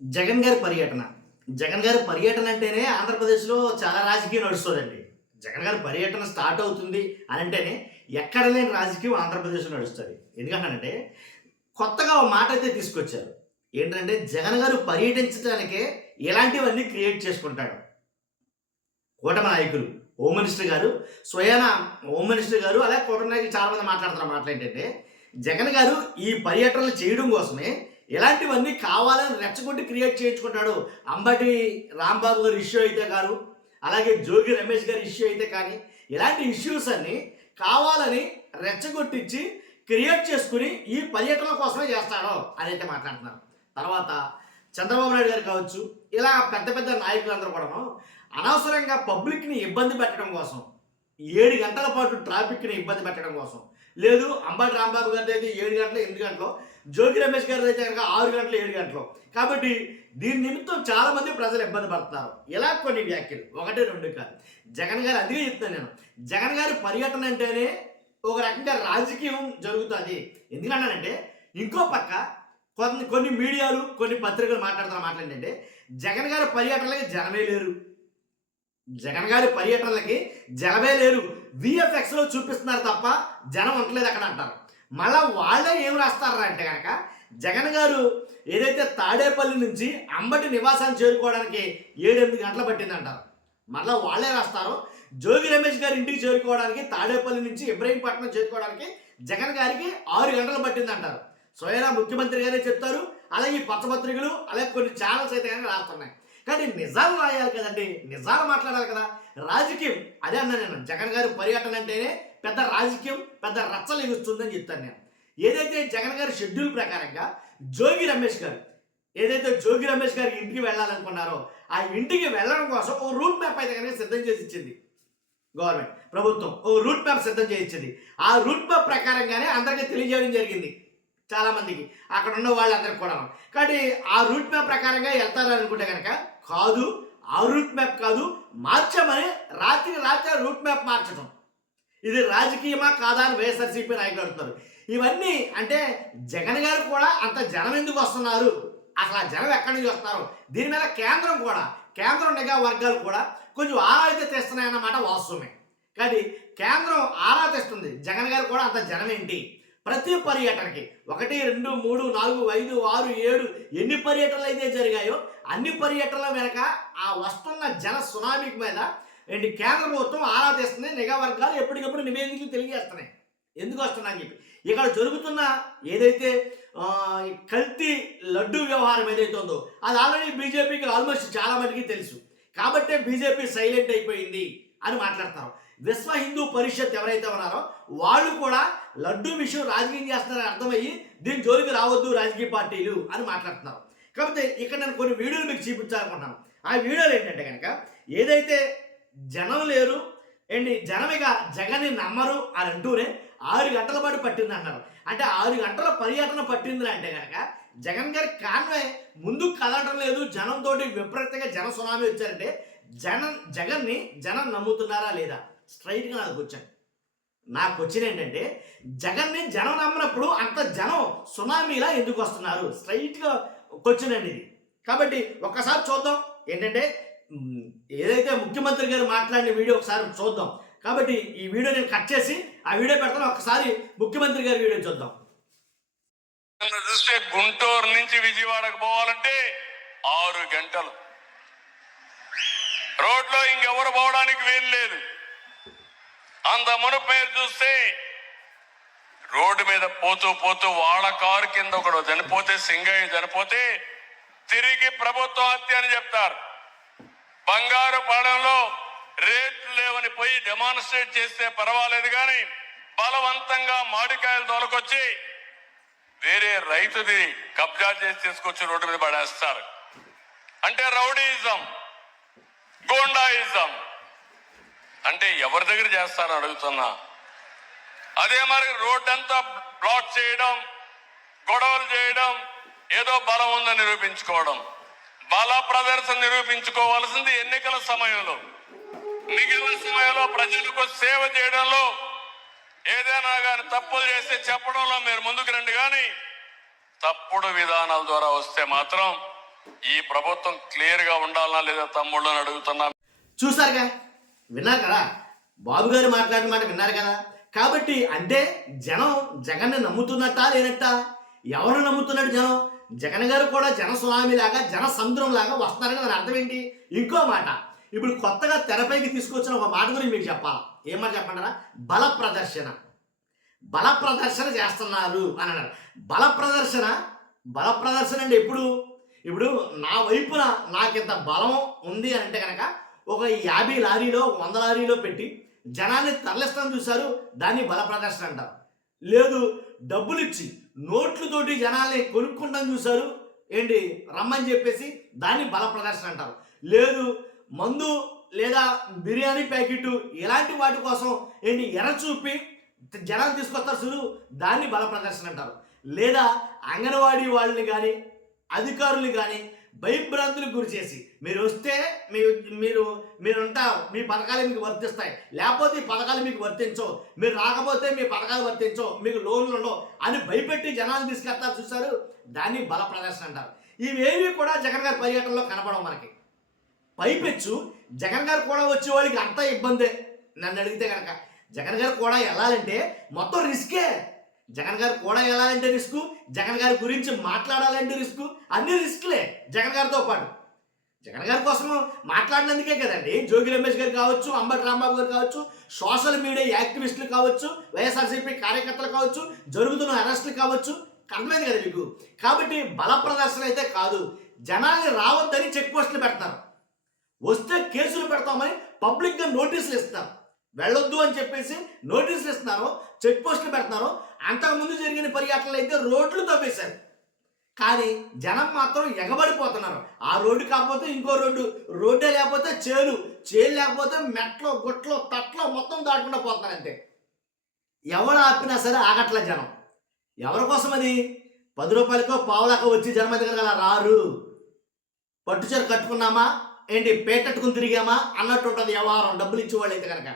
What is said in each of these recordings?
జగన్ గారి పర్యటన. జగన్ గారి పర్యటన అంటేనే ఆంధ్రప్రదేశ్‌లో చాలా రాజకీయం నడుస్తదండి. జగన్ గారి పర్యటన స్టార్ట్ అవుతుంది అనంటేనే ఎక్కడ లేని రాజకీయం ఆంధ్రప్రదేశ్‌లో నడుస్తది. ఎందుకంటానంటే కొత్తగా ఒక మాటైతే తీసుకొచ్చారు. ఏంటంటే జగన్ గారు పర్యటించడానికే ఇలాంటివన్నీ క్రియేట్ చేసుకుంటాడు. కూటమి నాయకులు, హోమ్ మినిస్టర్ గారు, స్వయాన హోమ్ మినిస్టర్ గారు అలాగే కూటమి నాయకులు చాలా మంది మాట్లాడుతున్న మాటలేంటంటే జగన్ గారు ఈ పర్యటనలు చేయడం కోసమే ఇలాంటివన్నీ కావాలని రెచ్చగొట్టి క్రియేట్ చేయించుకుంటాడు. అంబటి రాంబాబు గారి ఇష్యూ అయితే గారు, అలాగే జోగి రమేష్ గారి ఇష్యూ అయితే కానీ, ఇలాంటి ఇష్యూస్ అన్నీ కావాలని రెచ్చగొట్టించి క్రియేట్ చేసుకుని ఈ పర్యటనల కోసమే చేస్తాడు అని అయితే మాట్లాడుతున్నారు. తర్వాత చంద్రబాబు నాయుడు గారు కావచ్చు, ఇలా పెద్ద పెద్ద నాయకులందరూ కూడాను అనవసరంగా పబ్లిక్‌ని ఇబ్బంది పెట్టడం కోసం, 7 గంటల పాటు ట్రాఫిక్‌ని ఇబ్బంది పెట్టడం కోసం, లేదు అంబటి రాంబాబు గారిదైతే 7 గంటలో, 8 గంటలో, జోగి రమేష్ గారిదైతే కనుక 6 గంటలు, 7 గంటలు. కాబట్టి దీని నిమిత్తం చాలా మంది ప్రజలు ఇబ్బంది పడుతున్నారు. ఇలా కొన్ని వ్యాఖ్యలు 1, 2 కాదు. జగన్ గారు అందుకే చెప్తున్నాను నేను. జగన్ గారి పర్యటన అంటేనే ఒక రకంగా రాజకీయం జరుగుతది. ఎందుకన్నానంటే ఇంకో పక్క కొన్ని మీడియాలు, కొన్ని పత్రికలు మాట్లాడుతున్న మాటలేంటంటే జగన్ గారి పర్యటనలకి జనమే లేరు. జగన్ గారి పర్యటనలకి జనమే లేరు. వీఎఫ్ఎక్స్‌లో చూపిస్తున్నారు తప్ప జనం ఉండట్లేదు అక్కడ అంటారు. మళ్ళా వాళ్ళే ఏం రాస్తారా అంటే గనక జగన్ గారు ఏదైతే తాడేపల్లి నుంచి అంబటి నివాసాన్ని చేరుకోవడానికి 7, 8 గంటలు పట్టిందంటారు. మళ్ళా వాళ్ళే రాస్తారు. జోగి రమేష్ గారి ఇంటికి చేరుకోవడానికి తాడేపల్లి నుంచి ఇబ్రహీంపట్నం చేరుకోవడానికి జగన్ గారికి 6 గంటలు పట్టిందంటారు. స్వయంగా ముఖ్యమంత్రి గారే చెప్తారు. అలాగే ఈ పచ్చపత్రికలు, అలాగే కొన్ని ఛానల్స్ అయితే కనుక రాస్తున్నాయి. కానీ నిజాలు రాయాలి కదండి, నిజాలు మాట్లాడాలి కదా. రాజకీయం అదే అన్నా నేను. జగన్ గారి పర్యటన అంటేనే పెద్ద రాజకీయం, పెద్ద రచ్చలు ఎగుస్తుందని చెప్తాను నేను. ఏదైతే జగన్ గారి షెడ్యూల్ ప్రకారంగా జోగి రమేష్ గారు ఇంటికి వెళ్ళాలనుకున్నారో ఆ ఇంటికి వెళ్ళడం కోసం ఓ రూట్ మ్యాప్ అయితే కనుక సిద్ధం చేసి ఇచ్చింది గవర్నమెంట్, ప్రభుత్వం. ఓ రూట్ మ్యాప్ సిద్ధం చేసి ఇచ్చింది. ఆ రూట్ మ్యాప్ ప్రకారంగానే అందరికీ తెలియజేయడం జరిగింది, చాలా మందికి, అక్కడ ఉన్న వాళ్ళందరికీ కూడా. కాబట్టి ఆ రూట్ మ్యాప్ ప్రకారంగా వెళ్తారనుకుంటే కనుక కాదు, ఆ రూట్ మ్యాప్ కాదు, మార్చామని రాత్రి ఆ రూట్ మ్యాప్ మార్చడం. ఇది రాజకీయమా కాదా అని వైఎస్ఆర్సీపీ నాయకులు అడుగుతారు. ఇవన్నీ అంటే జగన్ గారు కూడా అంత జనం ఎందుకు వస్తున్నారు, అసలు ఆ జనం ఎక్కడి నుంచి వస్తున్నారు, దీని మీద కేంద్రం నిఘా వర్గాలు కూడా కొంచెం ఆరా అయితే తెస్తున్నాయన్నమాట వాస్తవమే. కానీ కేంద్రం ఆరా తెస్తుంది, జగన్ గారు కూడా అంత జనం ఏంటి, ప్రతి పర్యటనకి 1, 2, 3, 4, 5, 6, 7 ఎన్ని పర్యటనలు అయితే జరిగాయో అన్ని పర్యటనల వెనక ఆ వస్తున్న జన సునామీ మీద ఏంటి కేంద్ర ప్రభుత్వం ఆరా తీస్తుంది. నిఘా వర్గాలు ఎప్పటికప్పుడు నివేదికలు తెలియజేస్తున్నాయి ఎందుకు వస్తున్నా అని చెప్పి. ఇక్కడ జరుగుతున్న ఏదైతే కల్తీ లడ్డు వ్యవహారం ఏదైతే ఉందో అది ఆల్రెడీ బీజేపీకి ఆల్మోస్ట్ చాలా మందికి తెలుసు. కాబట్టే బీజేపీ సైలెంట్ అయిపోయింది అని మాట్లాడతారు. విశ్వ హిందూ పరిషత్ ఎవరైతే ఉన్నారో వాళ్ళు కూడా లడ్డు విషయం రాజకీయం చేస్తున్నారని అర్థమయ్యి దీని జోలికి రావద్దు రాజకీయ పార్టీలు అని మాట్లాడుతున్నారు. కాకపోతే ఇక్కడ నేను కొన్ని వీడియోలు మీకు చూపించాలనుకుంటున్నాను. ఆ వీడియోలు ఏంటంటే కనుక ఏదైతే జనం లేరు ఏంటి, జనమిక జగన్ని నమ్మరు అని అంటూనే 6 గంటల పాటు పట్టింది అన్నారు. అంటే 6 గంటల పర్యటన పట్టింది అంటే కనుక జగన్ గారి కాన్వే ముందుకు కదలడం లేదు. జనంతో విపరీతంగా జన సునామీ వచ్చారంటే జగన్ని జనం నమ్ముతున్నారా లేదా? స్ట్రైట్గా నాకు వచ్చిన ఏంటంటే జగన్ని జనం నమ్మనప్పుడు అంత జనం సునామీలా ఎందుకు వస్తున్నారు? స్ట్రైట్గా క్వశ్చన్ అండి ఇది. కాబట్టి ఒక్కసారి చూద్దాం ఏంటంటే ఏదైతే ముఖ్యమంత్రి గారు మాట్లాడిన వీడియో ఒకసారి చూద్దాం. కాబట్టి ఈ వీడియో నేను కట్ చేసి ఆ వీడియో పెడతాను. ఒకసారి ముఖ్యమంత్రి గారి వీడియో చూద్దాం. చూస్తే గుంటూరు నుంచి విజయవాడకు పోవాలంటే 6 గంటలు. రోడ్లో ఇంకెవరు పోవడానికి వీలు లేదు. అంత మునుపు పేరు చూస్తే రోడ్డు మీద పోతూ వాళ్ళ కారు కింద ఒకడు చనిపోతే, సింగయ్య చనిపోతే తిరిగి ప్రభుత్వ హత్య అని చెప్తారు. బంగారు పాలెంలో రేట్లు లేవని పోయి డెమాన్స్ట్రేట్ చేస్తే పర్వాలేదు కానీ బలవంతంగా మామిడికాయలు తోలుకొచ్చి వేరే రైతుది కబ్జా చేసి తీసుకొచ్చి రోడ్డు మీద పడేస్తారు. అంటే రౌడీయిజం, గోండాయిజం. అంటే ఎవరి దగ్గర చేస్తారని అడుగుతున్నా. అదే మరి రోడ్డంతా బ్లాక్ చేయడం, గొడవలు చేయడం, ఏదో బలం ఉందని నిరూపించుకోవడం. బల ప్రదర్శన నిరూపించుకోవాల్సింది ఎన్నికల సమయంలో. మిగిలిన సమయంలో ప్రజలకు సేవ చేయడంలో ఏదైనా కానీ తప్పులు చేస్తే చెప్పడంలో మీరు ముందుకు రండి. కానీ తప్పుడు విధానాల ద్వారా వస్తే మాత్రం ఈ ప్రభుత్వం క్లియర్ గా ఉండాలనా లేదా తమ్ముళ్ళు అని అడుగుతున్నా. చూసారుగా, విన్నారు కదా, బాబు గారు మాట్లాడిన మాట విన్నారు కదా. కాబట్టి అంటే జనం జగన్ని నమ్ముతున్నట్టా లేనట్టా? ఎవరు నమ్ముతున్నాడు జనం? జగన్ గారు కూడా జనస్వామిలాగా జన సముద్రంలాగా వస్తున్నారని దాని అర్థం ఏంటి? ఇంకో మాట, ఇప్పుడు కొత్తగా తెరపైకి తీసుకొచ్చిన ఒక మాట గురించి మీకు చెప్పాలి. ఏమని చెప్పంటారా? బల ప్రదర్శన. బల ప్రదర్శన చేస్తున్నారు అని అన్నారు. బల ప్రదర్శన అంటే ఇప్పుడు నా వైపున నాకింత బలం ఉంది అని అంటే కనుక ఒక 50 లారీలో 100 లారీలో పెట్టి జనాన్ని తరలిస్తాను చూశారు, దాన్ని బల ప్రదర్శన అంటారు. లేదు, డబ్బులు ఇచ్చి నోట్లతోటి జనాల్ని కొనుక్కుంటాం చూశారు, ఏంటి రమ్మని చెప్పేసి, దాన్ని బల ప్రదర్శన అంటారు. లేదు, మందు లేదా బిర్యానీ ప్యాకెట్ ఇలాంటి వాటి కోసం ఏంటి ఎర్ర చూపి జనాలు తీసుకొస్తారు చూడు, దాన్ని బల ప్రదర్శన అంటారు. లేదా అంగన్వాడీ వాళ్ళని కానీ అధికారులు కానీ భయభ్రాంతులకు గురి చేసి మీరు వస్తే మీరుంటారు, మీ పథకాలు మీకు వర్తిస్తాయి, లేకపోతే ఈ పథకాలు మీకు వర్తించవు, మీరు రాకపోతే మీ పథకాలు వర్తించవు, మీకు లోన్లు ఉండవు అని భయపెట్టి జనాలు తీసుకెళ్తారు చూశారు, దాన్ని బల ప్రదర్శన అంటారు. ఇవేవి కూడా జగన్ గారి పర్యటనలో కనపడవు మనకి. పైపెచ్చు జగన్ గారు కూడా వచ్చే వాళ్ళకి అంతా ఇబ్బందే. నన్ను అడిగితే కనుక జగన్ గారు కూడా వెళ్ళాలంటే మొత్తం రిస్కే. జగన్ గారు కూడా వెళ్ళాలంటే రిస్క్, జగన్ గారి గురించి మాట్లాడాలంటే రిస్క్, అన్ని రిస్క్లే జగన్ గారితో పాటు. జగన్ గారి కోసం మాట్లాడినందుకే కదండి జోగి రమేష్ గారు కావచ్చు, అంబటి రాంబాబు గారు కావచ్చు, సోషల్ మీడియా యాక్టివిస్టులు కావచ్చు, వైఎస్ఆర్సీపీ కార్యకర్తలు కావచ్చు, జరుగుతున్న అరెస్టులు కావచ్చు, అర్థమైంది కదా మీకు. కాబట్టి బల ప్రదర్శన అయితే కాదు. జనాల్ని రావద్దని చెక్ పోస్టులు పెడతారు, వస్తే కేసులు పెడతామని పబ్లిక్గా నోటీసులు ఇస్తారు. వెళ్ళొద్దు అని చెప్పేసి నోటీసులు ఇస్తున్నారు, చెక్ పోస్టులు పెడుతున్నారు. అంతకుముందు జరిగిన పర్యటనలు అయితే రోడ్లు తవ్వేశారు, కానీ జనం మాత్రం ఎగబడిపోతున్నారు. ఆ రోడ్డు కాకపోతే ఇంకో రోడ్డే లేకపోతే చేలు లేకపోతే మెట్లో గుట్లో తట్లో మొత్తం దాటుకుండా పోతున్నారు. అంతే, ఎవరు ఆపినా సరే ఆగట్ల జనం. ఎవరి కోసం అది? 10 రూపాయలకో పావులాకో వచ్చి జనం దగ్గర అలా రారు. పట్టుచీర కట్టుకున్నామా ఏంటి, పేటట్టుకుని తిరిగామా అన్నట్టు ఉంటుంది వ్యవహారం. డబ్బులు ఇచ్చేవాళ్ళు అయితే కనుక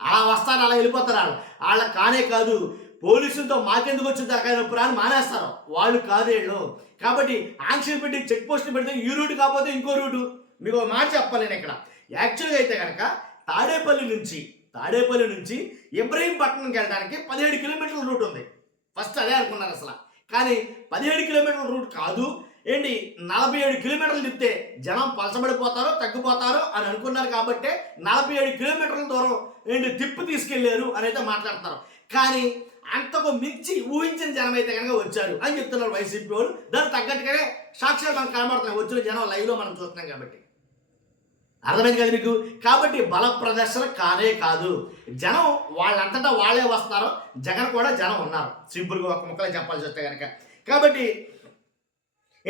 అలా వస్తారు, అలా వెళ్ళిపోతారు. వాళ్ళకి కానే కాదు, పోలీసులతో మాకెందుకు వచ్చిన తరకాయ నొప్పి అని మానేస్తారు. వాళ్ళు కాదేళ్ళు. కాబట్టి ఆంక్షలు పెట్టి చెక్ పోస్టులు పెడితే ఈ రూట్ కాకపోతే ఇంకో రూటు. మీకు ఒక మాట చెప్పాలి నేను ఇక్కడ. యాక్చువల్గా అయితే కనుక తాడేపల్లి నుంచి ఇబ్రహీంపట్నంకి వెళ్ళడానికి 17 కిలోమీటర్ల రూట్ ఉంది. ఫస్ట్ అదే అనుకున్నారు అసలు, కానీ 17 కిలోమీటర్ల రూట్ కాదు ఏంటి, 47 కిలోమీటర్లు తిప్పితే జనం పలసబడిపోతారో తగ్గిపోతారో అని అనుకున్నారు. కాబట్టి 47 కిలోమీటర్ల దూరం ఏంటి తిప్పి తీసుకెళ్లారు అని అయితే మాట్లాడుతున్నారు. కానీ అంతకు మించి ఊహించిన జనం అయితే కనుక వచ్చారు అని చెప్తున్నారు వైసీపీ వాళ్ళు. దానికి తగ్గట్టుగానే సాక్ష్యాలు మనకు కనబడుతున్నాయి, వచ్చిన జనం లైవ్లో మనం చూస్తున్నాం. కాబట్టి అర్థమైంది కదా మీకు. కాబట్టి బల ప్రదర్శన కానే కాదు. జనం వాళ్ళంతటా వాళ్ళే వస్తారో, జగన్ కూడా జనం ఉన్నారు. సింపుల్గా ఒక ముక్కలే చెప్పాల్సి వస్తే కనుక. కాబట్టి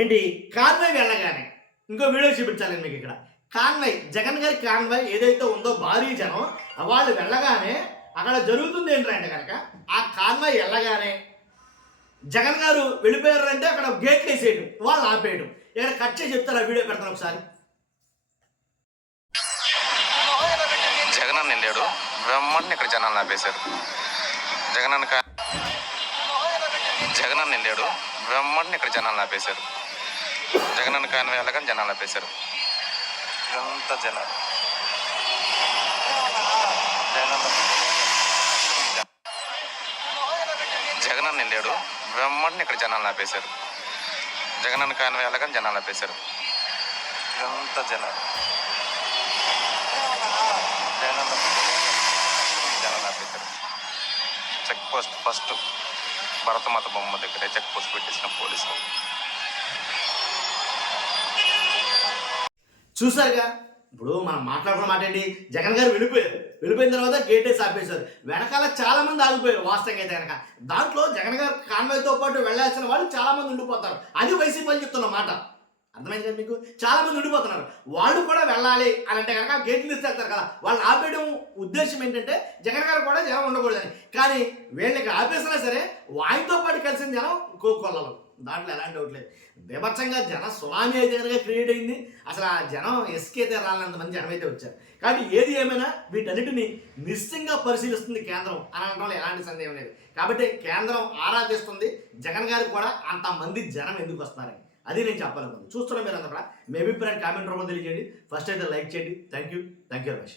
ఏంటి, కాన్వాయ్ వెళ్ళగానే ఇంకో వీడియో చూపించాలి మీకు ఇక్కడ. కాన్వాయ్, జగన్ గారి కాన్వాయ్ ఏదైతే ఉందో భారీ జనం, వాళ్ళు వెళ్ళగానే అక్కడ జరుగుతుంది ఏంటంటే కనుక, ఆ కాన్వాయ్ వెళ్ళగానే జగన్ గారు వెళ్ళిపోయారంటే అక్కడ గేట్లు వేసేయడం, వాళ్ళు ఆపేయడం. ఇక్కడ కట్ చేసి చెప్తారు, ఆ వీడియో పెడతాను ఒకసారి. జగన్ అన్న వెళ్ళాడు, వెమ్మని ఇక్కడ జనాలను ఆపేశారు. జగన్ అన్న వెళ్ళాడు, వెమ్మని ఇక్కడ జనాలను ఆపేశారు. జగన్ అన్న కాని వెళ్ళగానే జనాలు ఆపేశారు. ఇదంతా జనాలు జగన్ అన్న వెళ్ళాడు, వెమ్మని ఇక్కడ జనాలను ఆపేశారు. జగన్ అన్న కాని వెళ్ళగానే జనాలు ఆపేశారు. ఇదంతా జనాలు జనాలు ఆపేశారు. చెక్ పోస్ట్ ఫస్ట్ భరతమాత బొమ్మ దగ్గరే చెక్ పోస్ట్ పెట్టేసిన పోలీసులు. చూసారుగా, ఇప్పుడు మనం మాట్లాడుకున్న మాట ఏంటి, జగన్ గారు వెళ్ళిపోయిన తర్వాత గేట్ వేసి ఆపేశారు. వెనకాల చాలా మంది ఆగిపోయారు వాస్తవంగా అయితే కనుక. దాంట్లో జగన్ గారు కాన్వాయ్తో పాటు వెళ్ళాల్సిన వాళ్ళు చాలా మంది ఉండిపోతారు. అది వైసీపీ అని చెప్తున్న మాట. అర్థమైంది కదా మీకు. చాలా మంది ఉండిపోతున్నారు, వాళ్ళు కూడా వెళ్ళాలి అని అంటే కనుక గేట్లు తీసుకెళ్తారు కదా. వాళ్ళు ఆపేయడం ఉద్దేశం ఏంటంటే జగన్ గారు కూడా జనం ఉండకూడదని. కానీ వీళ్ళకి ఆపేసినా సరే ఆయనతో పాటు కలిసిన జనం కోకొల్లలు, దాంట్లో ఎలాంటి డౌట్ లేదు. బీభత్సంగా జన సునామీ అయితే కనుక క్రియేట్ అయింది. అసలు ఆ జనం ఎస్కైతే రాలంత మంది జనం అయితే వచ్చారు. కాబట్టి ఏది ఏమైనా వీటన్నిటిని నిశ్చితంగా పరిశీలిస్తుంది కేంద్రం అని అనడంలో ఎలాంటి సందేహం లేదు. కాబట్టి కేంద్రం ఆరా తీస్తుంది జగన్ గారికి కూడా అంతమంది జనం ఎందుకు వస్తున్నారని. అది నేను చెప్పాలనుకుంది. చూస్తున్నా మీరు అందరూ కూడా మీ అభిప్రాయం కామెంట్ రూపంలో తెలియజేయండి. ఫస్ట్ అయితే లైక్ చేయండి. Thank you very much.